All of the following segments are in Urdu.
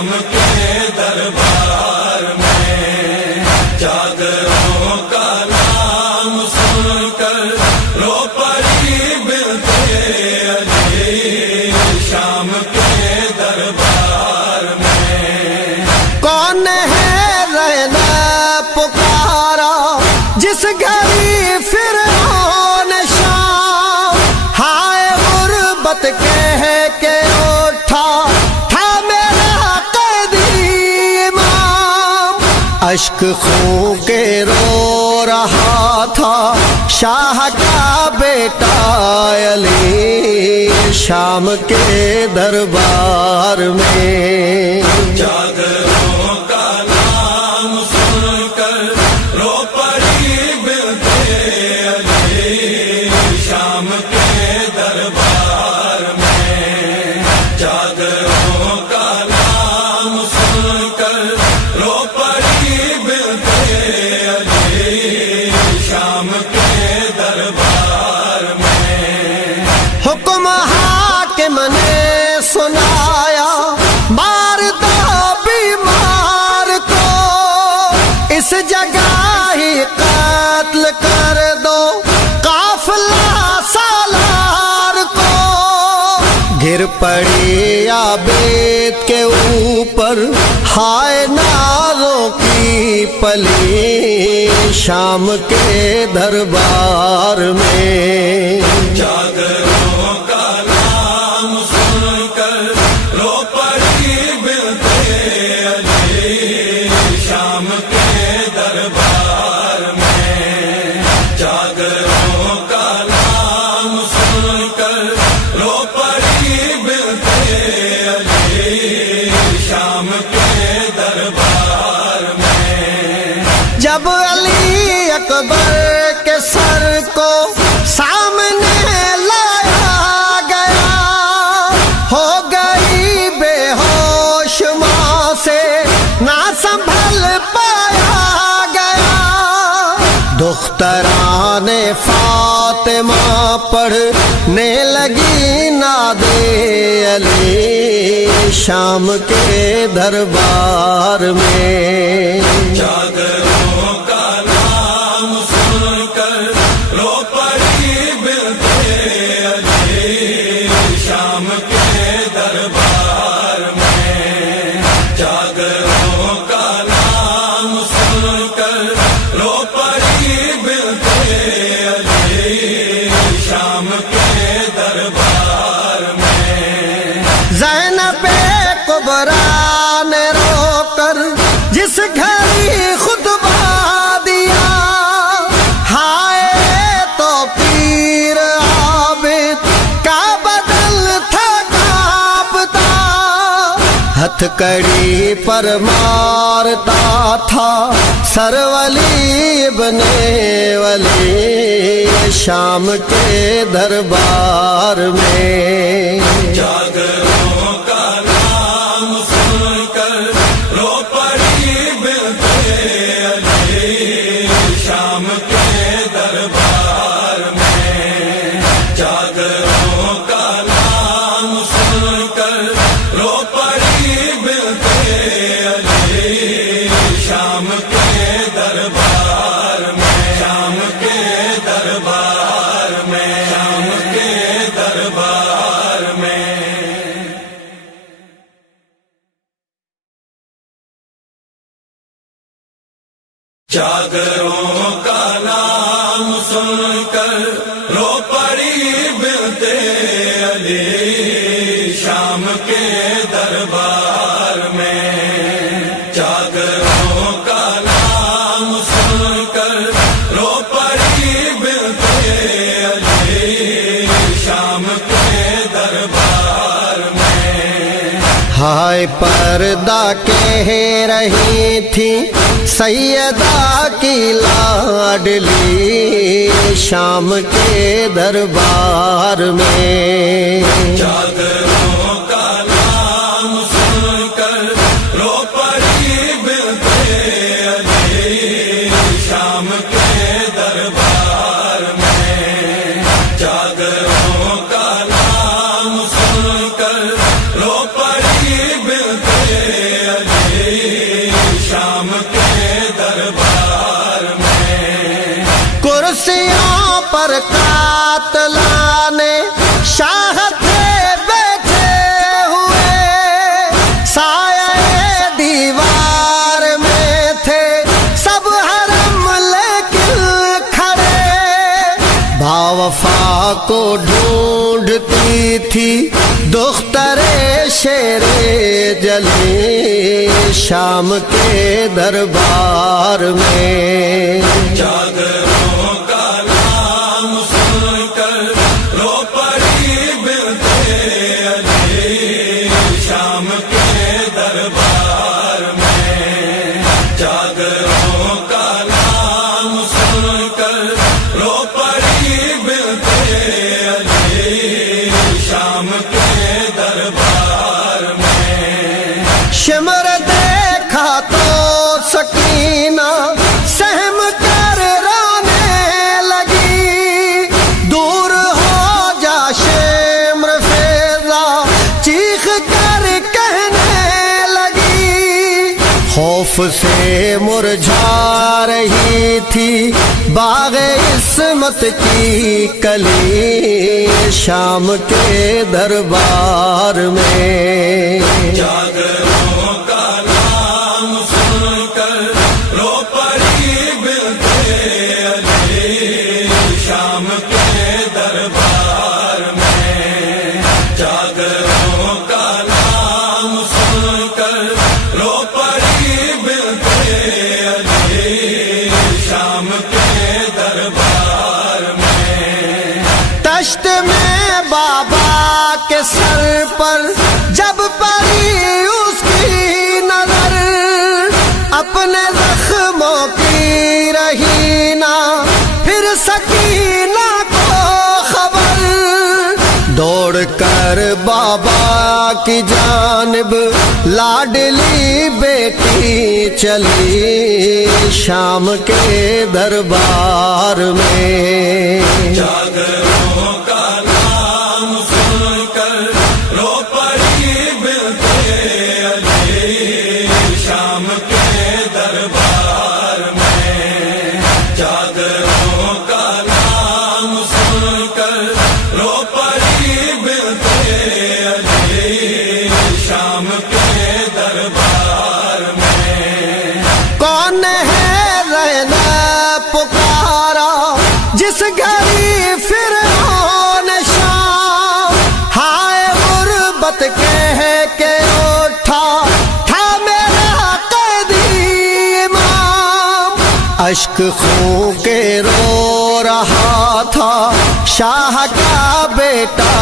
شام کے دربار میں چادروں کا نام سن کر رو پڑی بنتے علی شام کے دربار میں۔ کون ہے رہنا پکارا جس گھڑی فرعون شام، ہائے غربت کہہ کے اٹھا تھا میرا قیدی امام، اشک خون کے رو رہا تھا شاہ کا بیٹا علی شام کے دربار میں۔ چادروں کا نام سن کر رو پڑی بنتے علی شام کے دربار میں۔ چادروں کا نام سن کر رو پڑی بنتے علی شام کے دربار میں۔ حکم حاکم نے سنایا مار دو بیمار کو، اس جگہ ہی قتل کر دو قافلہ سالار کو۔ گر پڑی عابد کے اوپر ہائے نازوں کی پلی شام کے دربار میں۔ چادروں کا نام سن کر رو پڑی بنتے علی شام کے دربار میں۔ چادروں کا نام سن کر رو پڑی بنتے علی شام کے دربار میں۔ جب علی اکبر کے سر کو سامنے لایا گیا، ہو گئی بے ہوش ماں سے نہ سنبھل پایا گیا۔ دختران فاطمہ پڑھنے لگی ناد علی شام کے دربار میں۔ چادروں کا نام سن کر رو پڑی بنتے علی شام کے دربار میں۔ چادروں کا نام سن کر رو پڑی بنتے علی شام کے دربار میں۔ زینب کبریٰ نے رو کر جس گھڑی خطبہ دیا، ہائے تو پیر عابد کا بدل تھا کانپتا، ہتھ کڑی پر مارتا تھا سر ولی ابن ولی شام کے دربار میں۔ چادروں کا نام سن کر رو پڑی بنتے علی شام کے دربار میں۔ چادروں کا نام سن کر رو پڑی بنتے علی شام کے دربار میں۔ شام کے دربار میں۔ شام کے دربار میں۔ چادروں کا نام سن کر رو پڑی بنتے علی شام کے دربار میں۔ چادروں کا نام سن کر رو پڑی بنتے علی شام کے دربار میں۔ ہائے پردہ کہہ رہی تھی سیدہ کی لاڈلی شام کے دربار میں۔ چادروں کا نام سن کر رو پڑی بنتے علی شام کے دربار میں۔ چادروں کا نام سن کر رو پڑی بنتے پر قاتلانے شاہ تھے بیٹھے ہوئے، سایہ دیوار میں تھے سب حرم لیکن کھڑے، باوفا کو ڈھونڈتی تھی دختر شیر جلی شام کے دربار میں، جاگروں کا نام سن کر رو پڑی بنت علی شام کے دربار میں، جاگروں کا نام سن کر رو پڑی بنت علی شام کے دربار میں، شمر دیکھا تو سکینہ سہم کر رونے لگی، دور ہو جا شمر فیضا چیخ کر کہنے لگی، خوف سے مرجھا رہی تھی باغ عصمت کی کلی شام کے دربار میں، جاگروں کا نام سن کر رو پڑی بنت علی شام کے دربار میں، جاگروں کا نام سن کر رو پڑی بنت علی شام کے دربار میں، تشت میں بابا کے سر پر جب پڑی اس کی نظر، اپنے زخموں کی رہی نہ پھر سکینہ کو خبر، دوڑ کر بابا کی جانب لاڈلی بیٹی چلی شام کے دربار میں، جاگروں کا نام سن کر رو پڑی بنت علی شام کے دربار میں، جاگروں کا نام سن کر رو پڑی بنت علی شام کے دربار میں، کون ہے رہنا پکارا جس گھڑی فرعون شام، ہائے غربت کہہ کے اٹھا تھا میرا قیدی امام، اشک خون کے رو رہا تھا شاہ کا بیٹا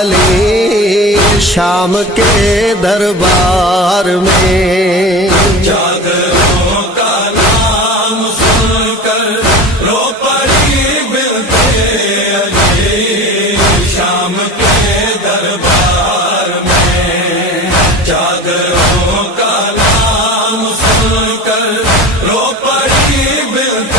علی شام کے دربار میں، جاگروں کا نام سن کر رو پڑی بنت علی شام کے دربار میں، جاگروں کا نام سن کر رو پڑی بنت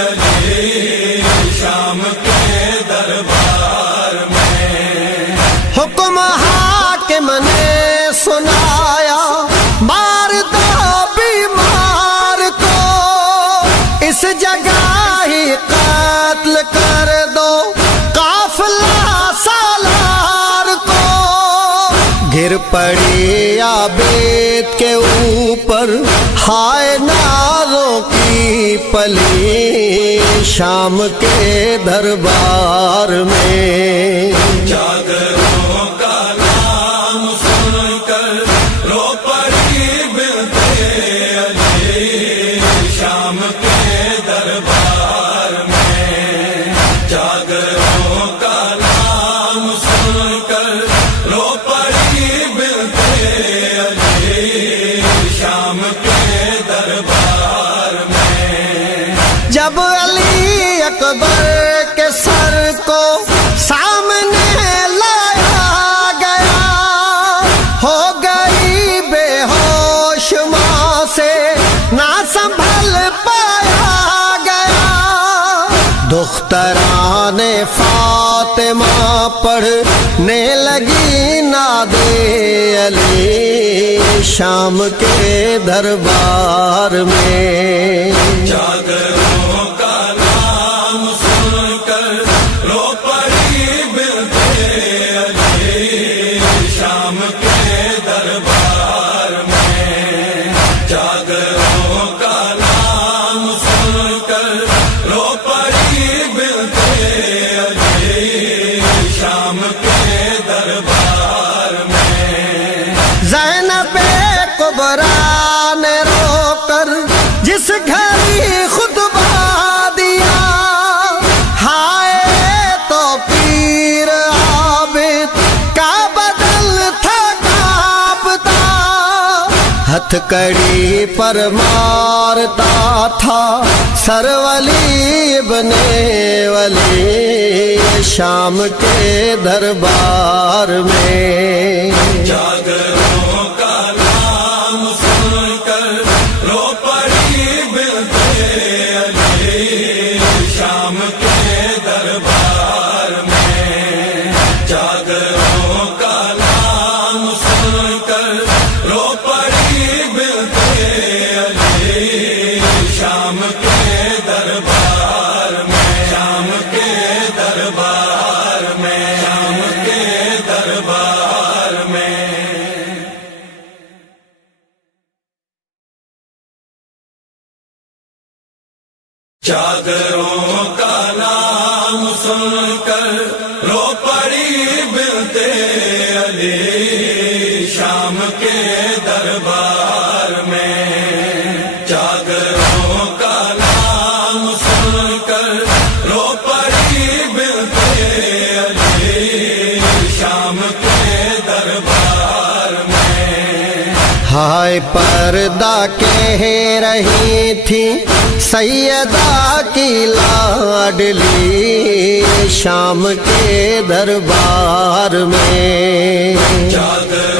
علی شام کے دربار میں، حکم حاکم نے سنایا مار دو بیمار کو، اس جگہ ہی قتل کر دو قافلہ سالار کو، گر پڑی عابد کے اوپر ہائے نازوں کی پلی شام کے دربار میں، جاگروں کا نام سن کر رو پڑی بنت علی شام کے دربار میں، جاگروں کا نام سن کر رو پڑی بنت علی شام کے دربار میں، جب علی اکبر کے سر کو سامنے لایا گیا، ہو گئی بے ہوش ماں سے نہ سنبھل پایا گیا، دختران فاطمہ پڑھنے لگی ناد علی شام کے دربار میں، جاگروں کا نام سن کر دربار میں، جاگروں کا نام سن کر رو پڑی بنتے علی شام کے دربار میں۔ زینب کبریٰ نے رو کر جس گھڑی خطبہ دیا، ہائے تو پیر عابد کا بدل تھا کانپتا، ہتھ کڑی پر مارتا تھا سر ولی ابن ولی شام کے دربار میں۔ جاگروں کا نام سن کر رو پڑی بنتے علی شام کے دربار میں، جاگروں کا نام سن کر رو پڑی بنتے علی شام کے دربار میں، شام کے دربار میں، شام کے دربار میں۔ چادروں کا نام سن کر رو پڑی بنتے علی شام کے دربار میں، چادروں کا نام سن کر رو پڑی بنتے علی شام کے دربار میں۔ ہائے پردہ کہہ رہی تھی سیدہ کی لاڈلی شام کے دربار میں۔ چادر